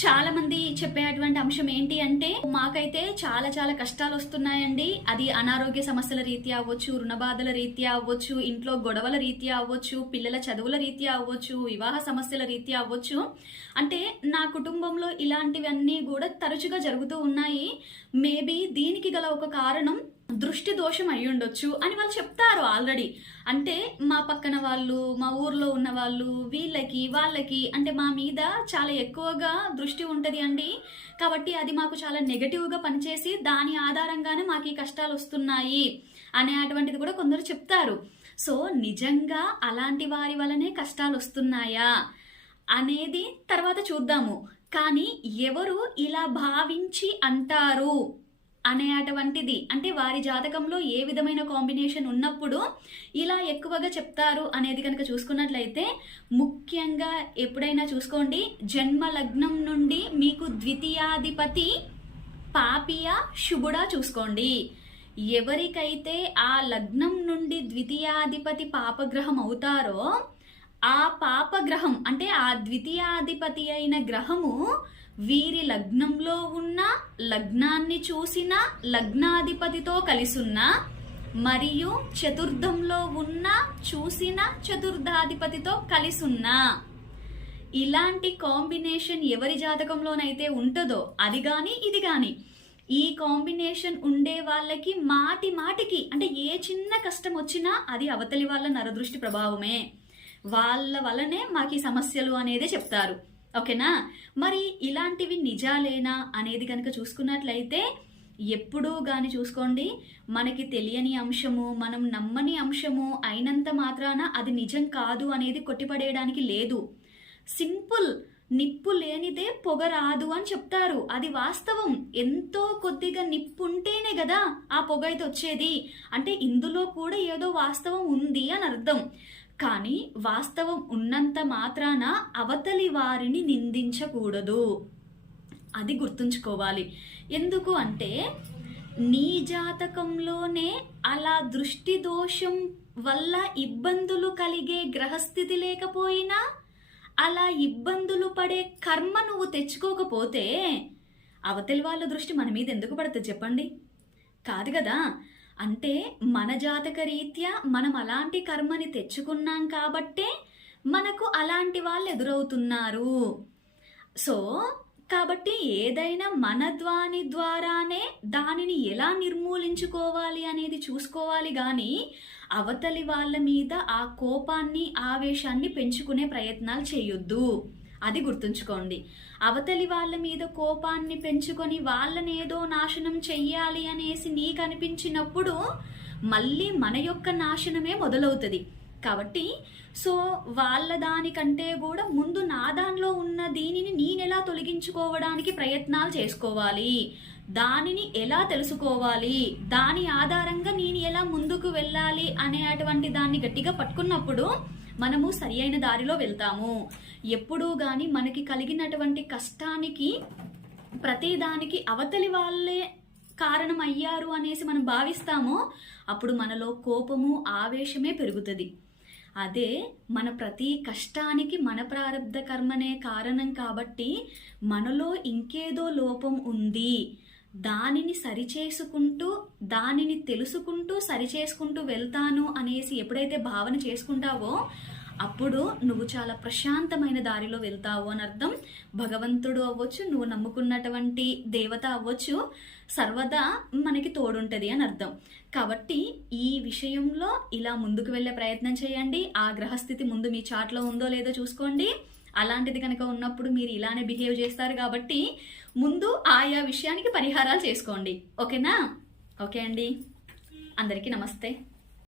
చాలా మంది చెప్పేటువంటి అంశం ఏంటి అంటే మాకైతే చాలా చాలా కష్టాలు వస్తున్నాయండి. అది అనారోగ్య సమస్యల రీత్యా అవ్వచ్చు రుణబాధల రీత్యా అవ్వచ్చు ఇంట్లో గొడవల రీత్యా అవ్వచ్చు పిల్లల చదువుల రీత్యా అవ్వచ్చు వివాహ సమస్యల రీత్యా అవ్వచ్చు. అంటే నా కుటుంబంలో ఇలాంటివన్నీ కూడా తరచుగా జరుగుతూ ఉన్నాయి. మేబీ దీనికి గల ఒక కారణం దృష్టి దోషం అయి ఉండొచ్చు అని వాళ్ళు చెప్తారు ఆల్రెడీ. అంటే మా పక్కన వాళ్ళు మా ఊర్లో ఉన్న వాళ్ళు వీళ్ళకి వాళ్ళకి అంటే మా మీద చాలా ఎక్కువగా దృష్టి ఉంటుంది అండి. కాబట్టి అది మాకు చాలా నెగటివ్గా పనిచేసి దాని ఆధారంగానే మాకు ఈ కష్టాలు వస్తున్నాయి అనే అటువంటిది కూడా కొందరు చెప్తారు. సో నిజంగా అలాంటి వారి వలనే కష్టాలు వస్తున్నాయా అనేది తర్వాత చూద్దాము. కానీ ఎవరు ఇలా భావించి అంటారు? అనే అటువంటిది అంటే వారి జాతకంలో ఏ విధమైన కాంబినేషన్ ఉన్నప్పుడు ఇలా ఎక్కువగా చెప్తారు అనేది కనుక చూసుకున్నట్లయితే ముఖ్యంగా ఎప్పుడైనా చూసుకోండి. జన్మ లగ్నం నుండి మీకు ద్వితీయాధిపతి పాపియ శుభుడా చూసుకోండి. ఎవరికైతే ఆ లగ్నం నుండి ద్వితీయాధిపతి పాపగ్రహం అవుతారో ఆ పాపగ్రహం అంటే ఆ ద్వితీయాధిపతి అయిన గ్రహము వీరి లగ్నంలో ఉన్న లగ్నాన్ని చూసిన లగ్నాధిపతితో కలిసున్న మరియు చతుర్థంలో ఉన్న చూసిన చతుర్థాధిపతితో కలిసున్న. ఇలాంటి కాంబినేషన్ ఎవరి జాతకంలోనైతే ఉంటుందో అది గాని ఇది కానీ ఈ కాంబినేషన్ ఉండే వాళ్ళకి మాటి మాటికి అంటే ఏ చిన్న కష్టం వచ్చినా అది అవతలి వాళ్ళ నరదృష్టి ప్రభావమే. వాళ్ళ వల్లనే మాకు ఈ సమస్యలు అనేది చెప్తారు. ఓకేనా? మరి ఇలాంటివి నిజాలేనా అనేది కనుక చూసుకున్నట్లయితే ఎప్పుడూ కానీ చూసుకోండి. మనకి తెలియని అంశము మనం నమ్మని అంశము అయినంత మాత్రాన అది నిజం కాదు అనేది కొట్టిపడేయడానికి లేదు. సింపుల్ నిప్పు లేనిదే పొగ రాదు అని చెప్తారు. అది వాస్తవం. ఎంతో కొద్దిగా నిప్పు ఉంటేనే కదా ఆ పొగ అయితే వచ్చేది. అంటే ఇందులో కూడా ఏదో వాస్తవం ఉంది అని అర్థం. కానీ వాస్తవం ఉన్నంత మాత్రాన అవతలి వారిని నిందించకూడదు. అది గుర్తుంచుకోవాలి. ఎందుకు అంటే నీ జాతకంలోనే అలా దృష్టి దోషం వల్ల ఇబ్బందులు కలిగే గ్రహస్థితి లేకపోయినా అలా ఇబ్బందులు పడే కర్మ నువ్వు తెచ్చుకోకపోతే అవతలి వాళ్ళ దృష్టి మన మీద ఎందుకు పడుతుంది చెప్పండి? కాదు కదా. అంటే మన జాతక రీత్యా మనం అలాంటి కర్మని తెచ్చుకున్నాం కాబట్టే మనకు అలాంటి వాళ్ళు ఎదురవుతున్నారు. సో కాబట్టి ఏదైనా మన ద్వాని ద్వారానే దానిని ఎలా నిర్మూలించుకోవాలి అనేది చూసుకోవాలి కానీ అవతలి వాళ్ళ మీద ఆ కోపాన్ని ఆవేశాన్ని పెంచుకునే ప్రయత్నాలు చేయొద్దు. అది గుర్తుంచుకోండి. అవతలి వాళ్ళ మీద కోపాన్ని పెంచుకొని వాళ్ళని ఏదో నాశనం చెయ్యాలి అనేసి నీకు అనిపించినప్పుడు మళ్ళీ మన యొక్క నాశనమే మొదలవుతుంది. కాబట్టి సో వాళ్ళ దానికంటే కూడా ముందు నా దానిలో ఉన్న దీనిని నేనెలా తొలగించుకోవడానికి ప్రయత్నాలు చేసుకోవాలి? దానిని ఎలా తెలుసుకోవాలి? దాని ఆధారంగా నేను ఎలా ముందుకు వెళ్ళాలి అనే అటువంటి దాన్ని గట్టిగా పట్టుకున్నప్పుడు మనము సరి అయిన దారిలో వెళ్తాము. ఎప్పుడూ కానీ మనకి కలిగినటువంటి కష్టానికి ప్రతిదానికి అవతలి వాళ్ళే కారణం అయ్యారు అనేసి మనం భావిస్తామో అప్పుడు మనలో కోపము ఆవేశమే పెరుగుతుంది. అదే మన ప్రతి కష్టానికి మన ప్రారంధ కర్మనే కారణం కాబట్టి మనలో ఇంకేదో లోపం ఉంది దానిని సరిచేసుకుంటూ దానిని తెలుసుకుంటూ సరిచేసుకుంటూ వెళ్తాను అనేసి ఎప్పుడైతే భావన చేసుకుంటావో అప్పుడు నువ్వు చాలా ప్రశాంతమైన దారిలో వెళ్తావు అని అర్థం. భగవంతుడు అవ్వచ్చు నువ్వు నమ్ముకున్నటువంటి దేవత అవ్వచ్చు సర్వదా మనకి తోడుంటది అని అర్థం. కాబట్టి ఈ విషయంలో ఇలా ముందుకు వెళ్ళే ప్రయత్నం చేయండి. ఆ గ్రహస్థితి ముందు మీ చాట్లో ఉందో లేదో చూసుకోండి. అలాంటిది కనుక ఉన్నప్పుడు మీరు ఇలానే బిహేవ్ చేస్తారు కాబట్టి ముందు ఆయా విషయానికి పరిహారాలు చేసుకోండి. ఓకేనా? ఓకే అండి. అందరికీ నమస్తే.